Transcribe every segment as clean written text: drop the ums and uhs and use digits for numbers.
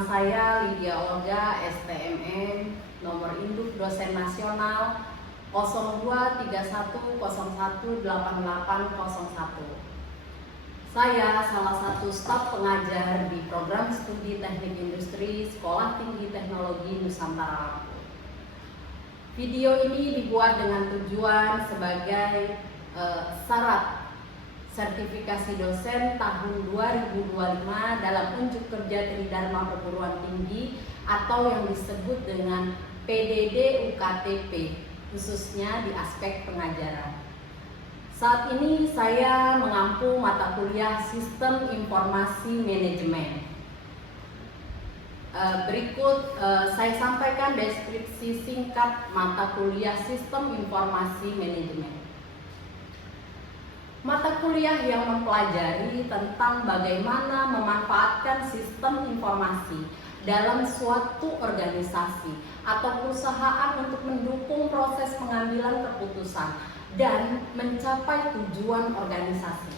Nama saya Lydia Olga, STMN, nomor induk dosen nasional 0231018801. Saya salah satu staf pengajar di program studi teknik industri Sekolah Tinggi Teknologi Nusantara Lampung. Video ini dibuat dengan tujuan sebagai syarat sertifikasi dosen tahun 2025 dalam unjuk kerja Tridharma Perguruan Tinggi atau yang disebut dengan PDD UKTP, khususnya di aspek pengajaran. Saat ini saya mengampu mata kuliah Sistem Informasi Manajemen. Berikut saya sampaikan deskripsi singkat mata kuliah Sistem Informasi Manajemen. Mata kuliah yang mempelajari tentang bagaimana memanfaatkan sistem informasi dalam suatu organisasi atau perusahaan untuk mendukung proses pengambilan keputusan dan mencapai tujuan organisasi.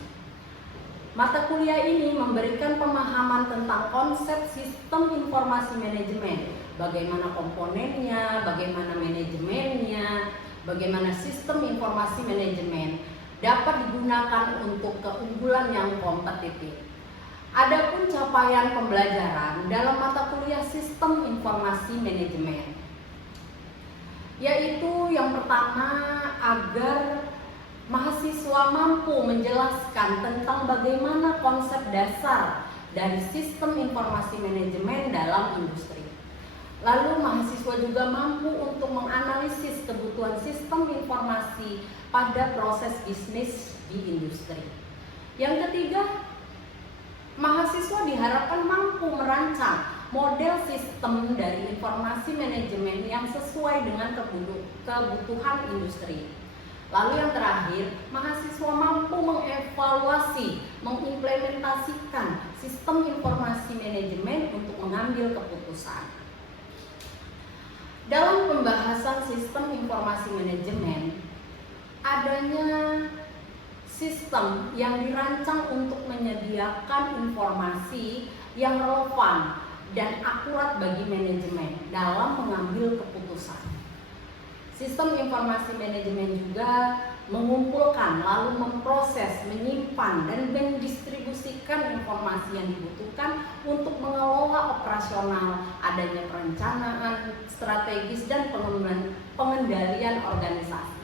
Mata kuliah ini memberikan pemahaman tentang konsep sistem informasi manajemen, bagaimana komponennya, bagaimana manajemennya, bagaimana sistem informasi manajemen dapat digunakan untuk keunggulan yang kompetitif. Adapun capaian pembelajaran dalam mata kuliah Sistem Informasi Manajemen, yaitu yang pertama, agar mahasiswa mampu menjelaskan tentang bagaimana konsep dasar dari sistem informasi manajemen dalam industri. Lalu mahasiswa juga mampu untuk menganalisis kebutuhan sistem informasi pada proses bisnis di industri. Yang ketiga, mahasiswa diharapkan mampu merancang model sistem dari informasi manajemen yang sesuai dengan kebutuhan industri. Lalu yang terakhir, mahasiswa mampu mengevaluasi, mengimplementasikan sistem informasi manajemen untuk mengambil keputusan. Dalam pembahasan sistem informasi manajemen, adanya sistem yang dirancang untuk menyediakan informasi yang relevan dan akurat bagi manajemen dalam mengambil keputusan. Sistem informasi manajemen juga mengumpulkan, lalu memproses, menyimpan, dan mendistribusikan informasi yang dibutuhkan untuk mengelola operasional, adanya perencanaan, strategis, dan pengendalian organisasi.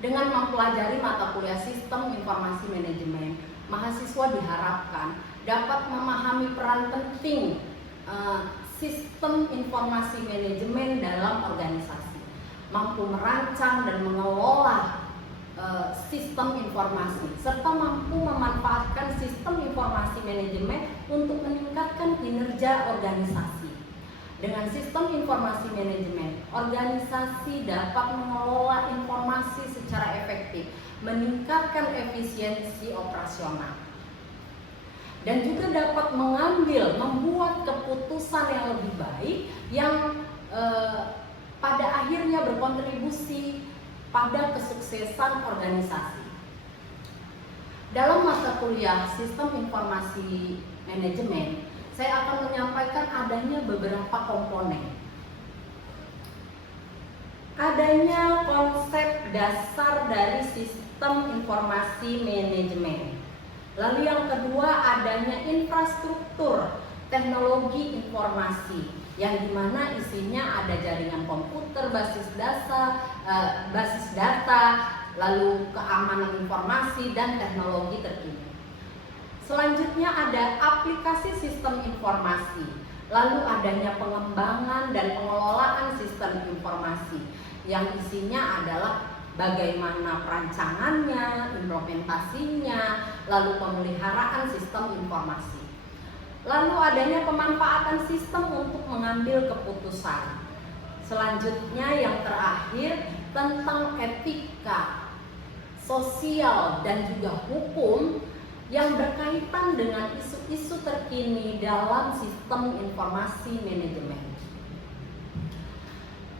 Dengan mempelajari mata kuliah Sistem Informasi Manajemen, mahasiswa diharapkan dapat memahami peran penting sistem informasi manajemen dalam organisasi, mampu merancang dan mengelola sistem informasi, serta mampu memanfaatkan sistem informasi manajemen untuk meningkatkan kinerja organisasi. Dengan sistem informasi manajemen, organisasi dapat mengelola informasi secara efektif, meningkatkan efisiensi operasional, dan juga dapat membuat keputusan yang lebih baik yang pada akhirnya berkontribusi pada kesuksesan organisasi. Dalam mata kuliah Sistem Informasi Manajemen, saya akan menyampaikan adanya beberapa komponen. Adanya konsep dasar dari sistem informasi manajemen. Lalu yang kedua, adanya infrastruktur teknologi informasi yang dimana isinya ada jaringan komputer, basis data, lalu keamanan informasi dan teknologi terkini. Selanjutnya ada aplikasi sistem informasi, lalu adanya pengembangan dan pengelolaan sistem informasi yang isinya adalah bagaimana perancangannya, implementasinya, lalu pemeliharaan sistem informasi. Lalu adanya pemanfaatan sistem untuk mengambil keputusan. Selanjutnya yang terakhir tentang etika, sosial dan juga hukum yang berkaitan dengan isu-isu terkini dalam sistem informasi manajemen.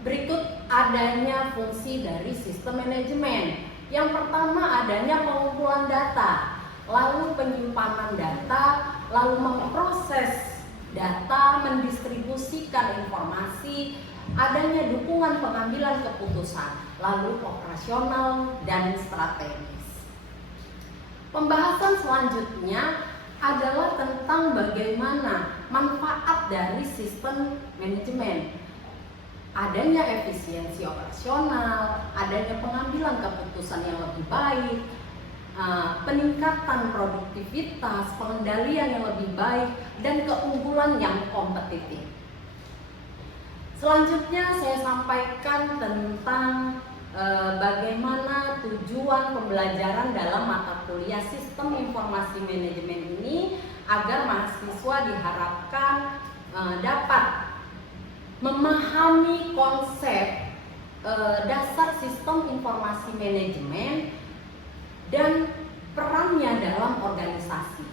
Berikut adanya fungsi dari sistem manajemen. Yang pertama adanya pengumpulan data, lalu penyimpanan data, lalu memproses data, mendistribusikan informasi, adanya dukungan pengambilan keputusan, lalu operasional dan strategis. Pembahasan selanjutnya adalah tentang bagaimana manfaat dari sistem manajemen. Adanya efisiensi operasional, adanya pengambilan keputusan yang lebih baik, peningkatan produktivitas, pengendalian yang lebih baik, dan keunggulan yang kompetitif. Selanjutnya saya sampaikan tentang bagaimana tujuan pembelajaran dalam mata kuliah Sistem Informasi Manajemen ini agar mahasiswa diharapkan dapat memahami konsep dasar sistem informasi manajemen dan perannya dalam organisasi.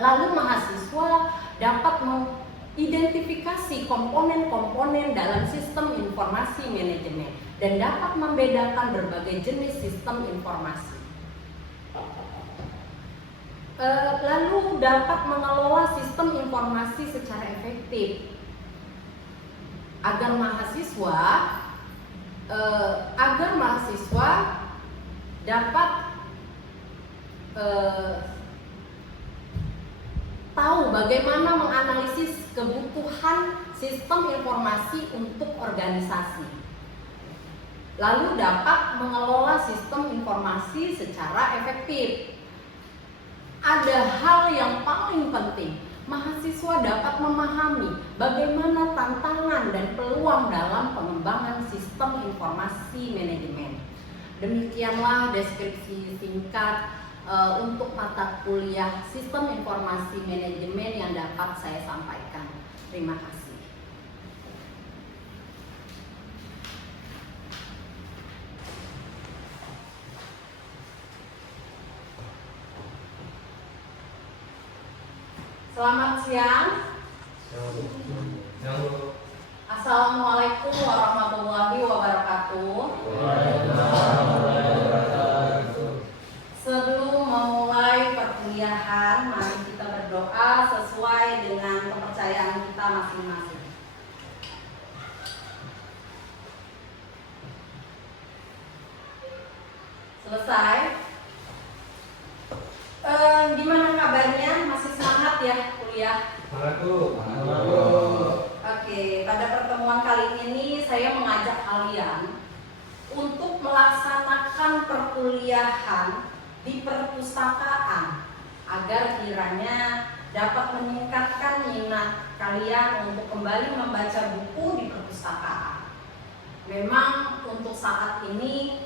Lalu mahasiswa dapat mengidentifikasi komponen-komponen dalam sistem informasi manajemen dan dapat membedakan berbagai jenis sistem informasi. Lalu dapat mengelola sistem informasi secara efektif agar mahasiswa dapat tahu bagaimana menganalisis kebutuhan sistem informasi untuk organisasi, lalu dapat mengelola sistem informasi secara efektif. Ada hal yang paling penting, mahasiswa dapat memahami bagaimana tantangan dan peluang dalam pengembangan sistem informasi manajemen. Demikianlah deskripsi singkat untuk mata kuliah Sistem Informasi Manajemen yang dapat saya sampaikan. Terima kasih. Selamat siang. Assalamualaikum warahmatullahi wabarakatuh. Sebelum memulai perkuliahan, mari kita berdoa sesuai dengan kepercayaan kita masing-masing. Selesai? Gimana kabarnya? Masih semangat ya kuliah? Oke, pada pertemuan kali ini saya mengajak kalian untuk melaksanakan perkuliahan di perpustakaan agar kiranya dapat meningkatkan minat kalian untuk kembali membaca buku di perpustakaan. Memang untuk saat ini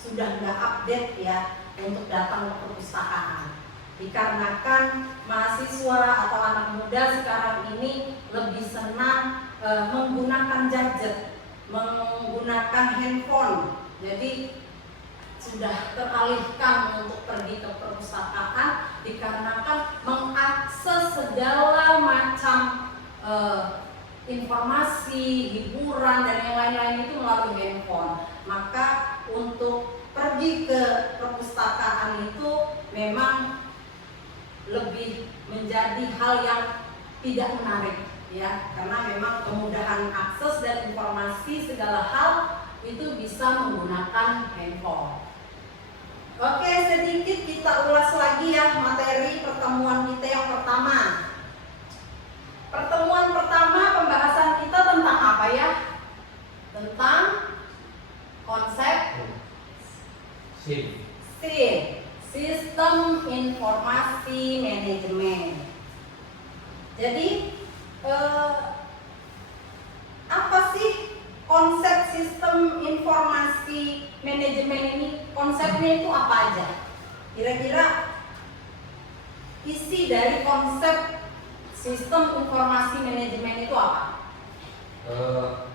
sudah nggak update ya untuk datang ke perpustakaan, dikarenakan mahasiswa atau anak muda sekarang ini lebih senang menggunakan gadget, menggunakan handphone. Jadi sudah teralihkan untuk pergi ke perpustakaan dikarenakan mengakses segala macam informasi, hiburan dan yang lain-lain itu melalui handphone. Maka untuk pergi ke perpustakaan itu memang lebih menjadi hal yang tidak menarik ya, karena memang kemudahan akses dan informasi segala hal itu bisa menggunakan handphone. Oke, sedikit kita ulas lagi ya materi pertemuan kita yang pertama. Pertemuan pertama pembahasan kita tentang apa ya? Tentang konsep SIM, Sistem Informasi Manajemen. Jadi apa sih konsep sistem informasi manajemen ini? Konsepnya itu apa aja? Kira-kira isi dari konsep sistem informasi manajemen itu apa?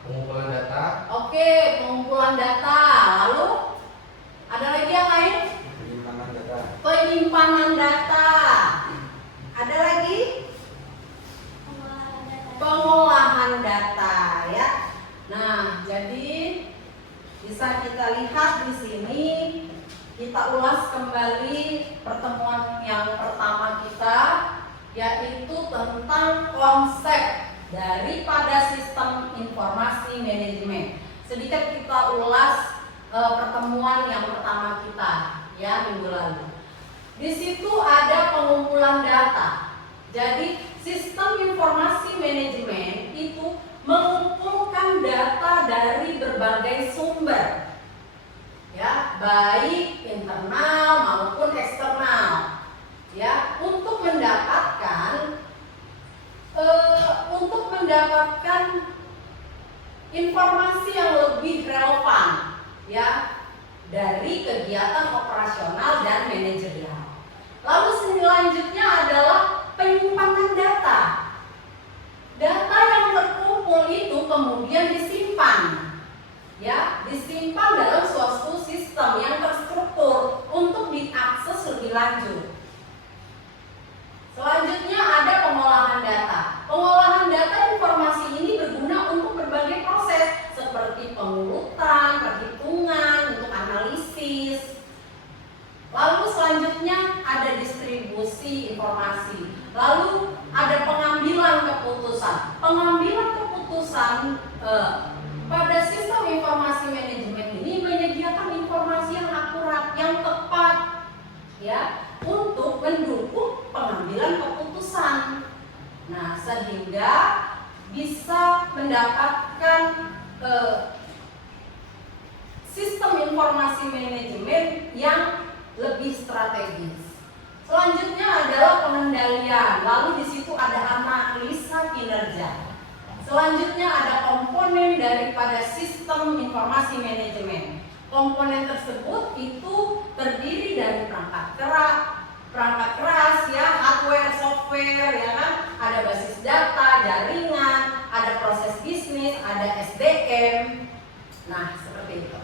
Pengumpulan data. Oke, pengumpulan data. Lalu ada lagi yang lain? Penyimpanan data. Penyimpanan data. Ada lagi? Pengolahan data ya. Nah, jadi bisa kita lihat di sini, kita ulas kembali pertemuan yang pertama kita, yaitu tentang tentang konsep daripada sistem informasi manajemen. Sedikit kita ulas pertemuan yang pertama kita ya minggu lalu. Di situ ada pengumpulan data. Jadi sistem informasi manajemen itu mengumpulkan data dari berbagai sumber, ya, baik internal maupun eksternal, ya, untuk mendapatkan informasi yang lebih relevan, ya, dari kegiatan operasional dan manajerial. Lalu selanjutnya adalah penyimpanan data. Data yang terkumpul itu kemudian disimpan, ya, disimpan dalam suatu sistem yang terstruktur untuk diakses lebih lanjut. Selanjutnya ada pengolahan data. Pengolahan data informasi ini berguna untuk berbagai proses seperti pengurutan, perhitungan, untuk analisis. Lalu selanjutnya ada distribusi informasi. Lalu ada pengambilan keputusan. Pengambilan keputusan pada sistem informasi manajemen ini menyediakan informasi yang akurat, yang tepat, ya, untuk mendukung pengambilan keputusan. Nah, sehingga bisa mendapatkan sistem informasi manajemen yang lebih strategis. Selanjutnya adalah pengendalian. Lalu di situ ada analisa kinerja. Selanjutnya ada komponen daripada sistem informasi manajemen. Komponen tersebut itu terdiri dari perangkat keras, ya, hardware, software, ya kan, ada basis data, jaringan, ada proses bisnis, ada SDM. Nah, seperti itu.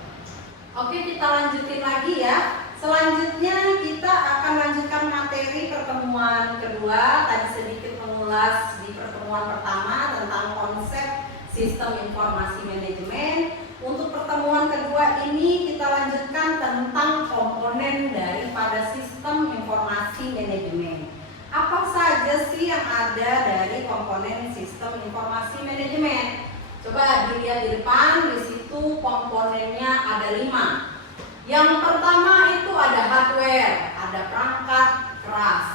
Oke, kita lanjutin lagi ya. Selanjutnya kita akan lanjutkan materi pertemuan kedua. Tadi sedikit mengulas di pertemuan pertama tentang konsep sistem informasi manajemen. Untuk pertemuan kedua ini kita lanjutkan tentang komponen daripada sistem informasi manajemen. Apa saja sih yang ada dari komponen sistem informasi manajemen? Coba dilihat di depan, di situ komponennya ada 5. Yang pertama itu ada hardware, ada perangkat keras.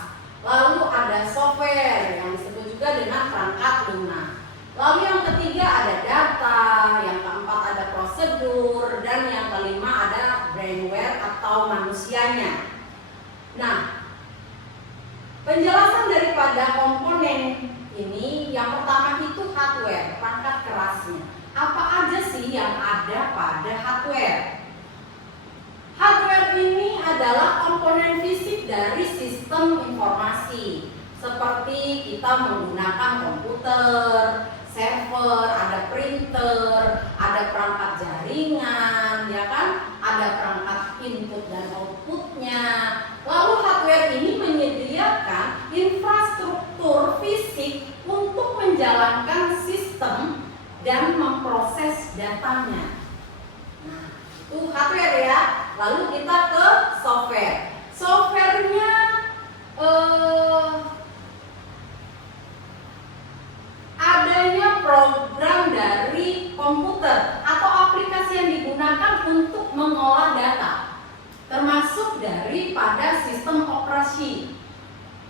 Lalu ada software yang disebut juga dengan perangkat lunak. Lalu yang ketiga ada data, yang keempat ada prosedur, dan yang kelima ada brainware atau manusianya. Nah, penjelasan daripada komponen ini, yang pertama itu hardware, perangkat kerasnya. Apa aja sih yang ada pada hardware? Hardware ini adalah komponen fisik dari sistem informasi. Seperti kita menggunakan komputer, server, ada printer, ada perangkat jaringan, ya kan? Ada perangkat input dan outputnya. Lalu hardware ini menyediakan infrastruktur fisik untuk menjalankan sistem dan memproses datanya. Nah, itu hardware ya. Lalu kita ke software. Softwarenya adanya program dari komputer atau aplikasi yang digunakan untuk mengolah data, termasuk daripada sistem operasi.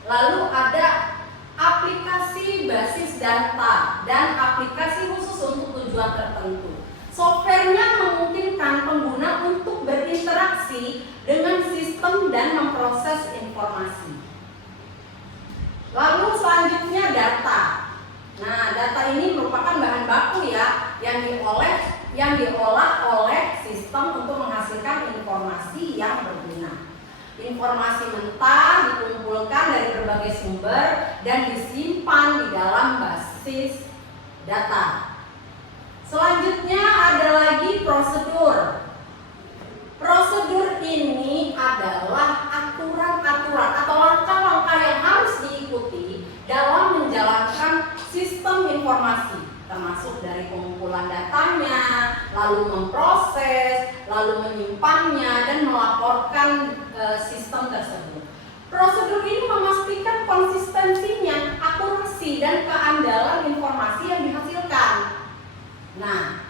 Lalu ada aplikasi basis data dan aplikasi khusus untuk tujuan tertentu. Softwarenya memungkinkan pengguna untuk berinteraksi dengan sistem dan memproses informasi. Lalu selanjutnya data. Nah, data ini merupakan bahan baku ya yang diolah oleh sistem untuk menghasilkan informasi yang berguna. Informasi mentah dikumpulkan dari berbagai sumber dan disimpan di dalam basis data. Selanjutnya ada lagi prosedur. Prosedur ini adalah aturan-aturan atau langkah-langkah yang harus diikuti dalam menjalankan sistem informasi, termasuk dari pengumpulan datanya, lalu memproses, lalu menyimpannya dan melaporkan sistem tersebut. Prosedur ini memastikan konsistensinya, akurasi, dan keandalan informasi yang dihasilkan. Nah,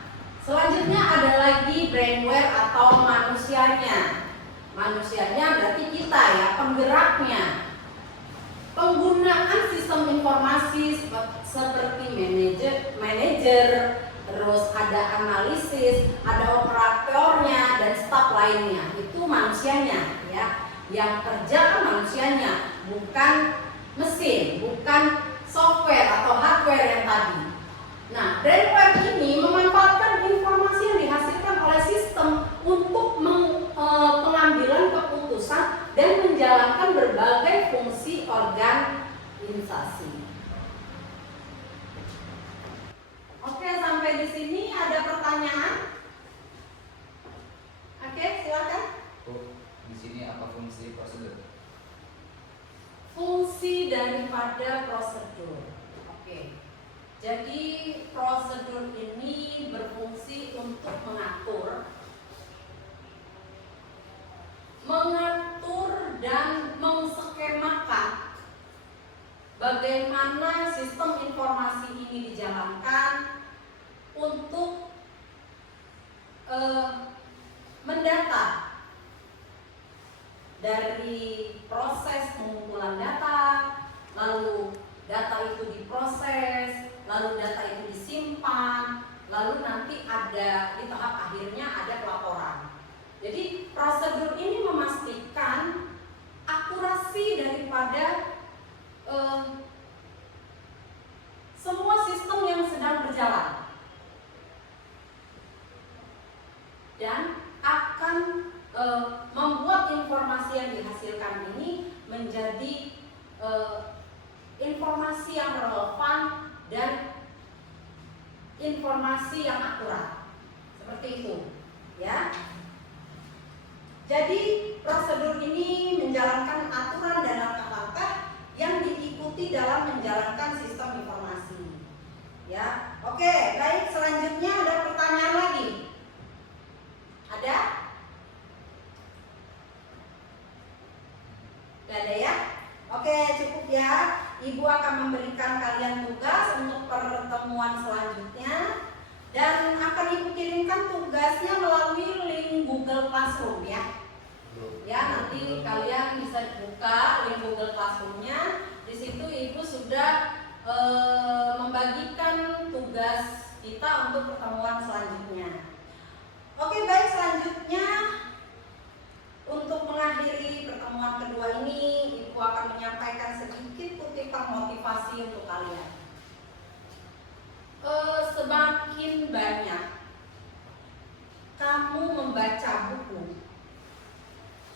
selanjutnya ada lagi brainware atau manusianya. Manusianya berarti kita ya, penggeraknya. Penggunaan sistem informasi seperti manajer, terus ada analisis, ada operatornya, dan staf lainnya. Itu manusianya ya. Yang kerja kan manusianya, bukan mesin, bukan software atau hardware yang tadi. Nah, brainware ini memanfaatkan informasi yang dihasilkan oleh sistem untuk pengambilan keputusan dan menjalankan berbagai fungsi organisasi. Oke, sampai di sini ada pertanyaan? Oke, silakan. Di sini apa fungsi prosedur? Fungsi daripada prosedur. Oke. Jadi prosedur ini berfungsi untuk mengatur dan mengskemakan bagaimana sistem informasi ini dijalankan untuk mendata dari proses pengumpulan data, lalu data itu diproses, lalu data itu disimpan, lalu nanti ada di tahap akhirnya ada pelaporan. Jadi prosedur ini memastikan akurasi daripada semua sistem yang sedang berjalan dan akan membuat informasi yang dihasilkan ini menjadi informasi yang relevan dan informasi yang akurat, seperti itu ya. Jadi prosedur ini menjalankan aturan dan langkah-langkah yang diikuti dalam menjalankan sistem informasi ya. Oke, baik, selanjutnya ada pertanyaan lagi? Ada? Gak ada ya? Oke, cukup ya. Ibu akan memberikan kalian tugas untuk pertemuan selanjutnya dan akan Ibu kirimkan tugasnya melalui link Google Classroom ya. Ya, nanti kalian bisa buka link Google Classroom-nya. Di situ Ibu sudah membagikan tugas kita untuk pertemuan selanjutnya. Oke, baik, selanjutnya untuk mengakhiri pertemuan kedua ini, Ibu akan menyampaikan sedikit kutipan motivasi untuk kalian. Semakin banyak kamu membaca buku,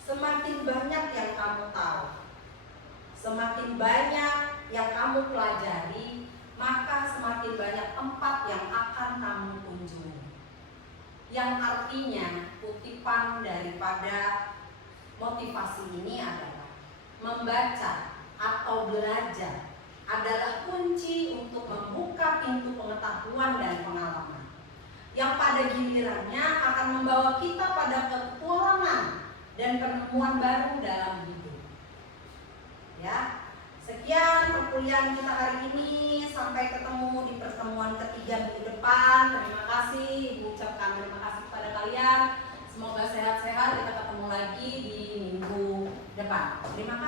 semakin banyak yang kamu tahu, semakin banyak yang kamu pelajari, maka semakin banyak tempat yang akan kamu kunjungi. Yang artinya kutipan daripada motivasi ini adalah membaca atau belajar adalah kunci untuk membuka pintu pengetahuan dan pengalaman yang pada gilirannya akan membawa kita pada petualangan dan penemuan baru dalam hidup. Ya, sekian perkuliahan kita hari ini. Sampai ketemu di pertemuan ketiga minggu depan. Terima kasih, Ibu ucapkan terima kasih kepada kalian. Semoga sehat-sehat. Kita ketemu lagi di minggu depan. Terima kasih.